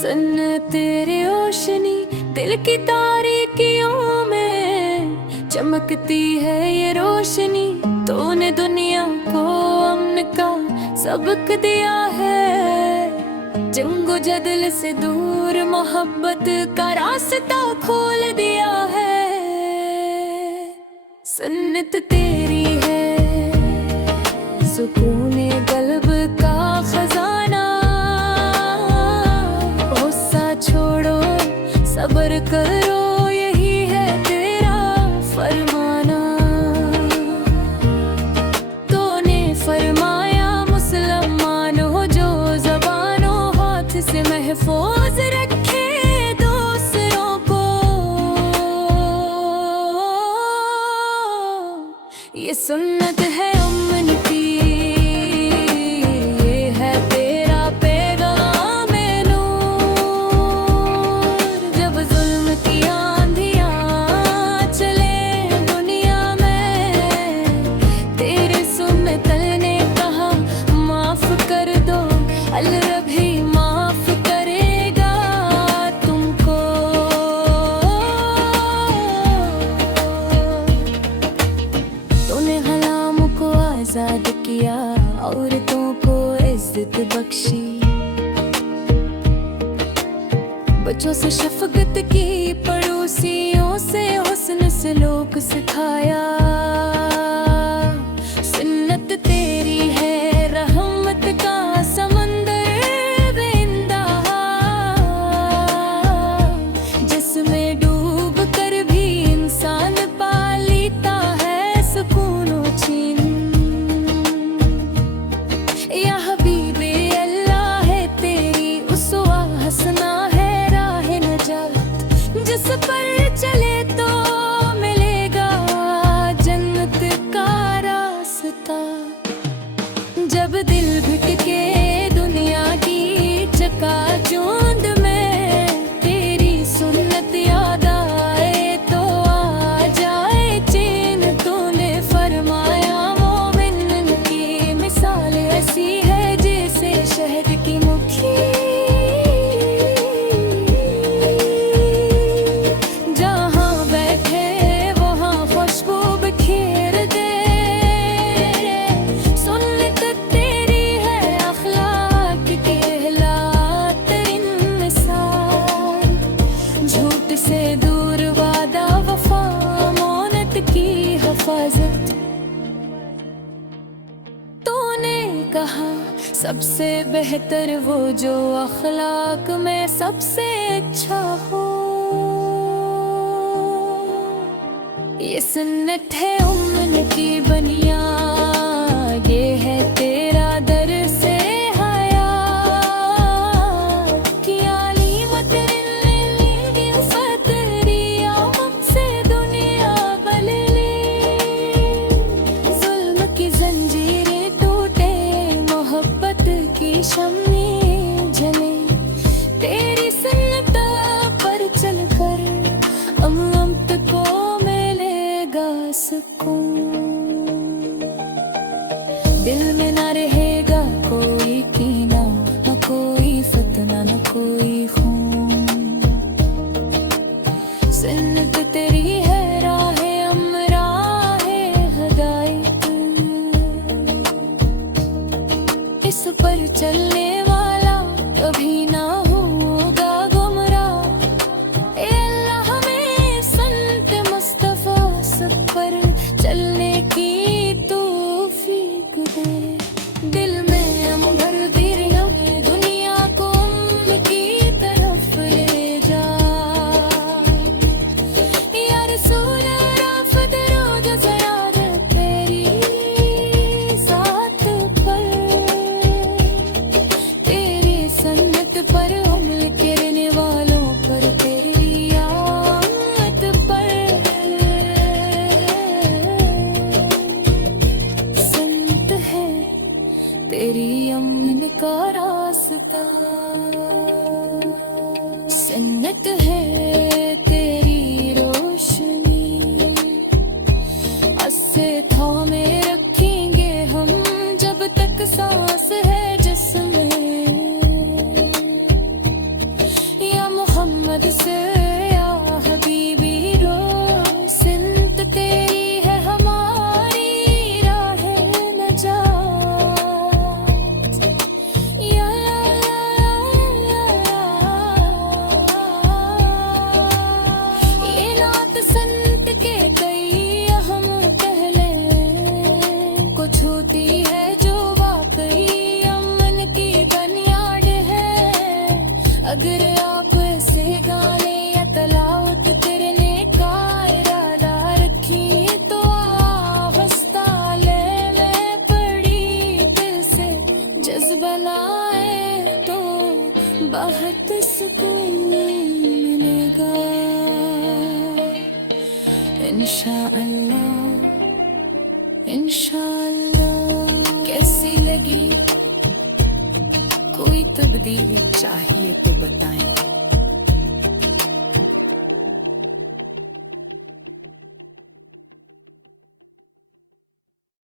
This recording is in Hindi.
सन तेरी रोशनी दिल की तारीकियों में चमकती है ये रोशनी। तूने दुनिया को अमन का सबक दिया है। जंगो जदल से दूर मोहब्बत का रास्ता खोल दिया है। सन्नत तेरी है सुकून कल्ब का खजाना। गुस्सा छोड़ो सब्र करो यही है तेरा फरमाना। तूने फरमाया मुसलमान हो जो ज़बानों हाथ से महफूज रखे दूसरों को। ये सुन्नत है अमन की, आजाद किया औरतों को इज्जत बख्शी। बच्चों से शफकत की पड़ोसियों से हुस्न सलूक सिखाया। सुन्नत तेरी है रहमत का समंदर बेइंतहा, जिसमें डूब कर भी इंसान पा लेता है सुकून व चैन। जिस पर चले तो मिलेगा जन्नत का रास्ता। जब दिल भटके दुनिया की चकाचौंध में तेरी सुन्नत याद आए तो आ जाए चैन। तूने फरमाया मोमिन की मिसाल ऐसी है जैसे शहद की मुट्ठी। से दूर वादा वफा मोनत की हिफाजत। तूने कहा सबसे बेहतर वो जो अखलाक में सबसे अच्छा हो। ये सुन्नत है उम्र की बनिया, ये है तेरा दर से शम्मे जले। तेरी सुन्नत पर चलकर अमत को मिलेगा सुकून। अगर आप ऐसे गाने या तलावत करने का इरादा रखी तो आवाज़ ताले में पड़ी दिल से जज्बा लाए तो बहुत सुकून मिलेगा इंशाअल्लाह इंशाअल्लाह। कैसी लगी कोई तब्दीली चाहिए तो बताएं।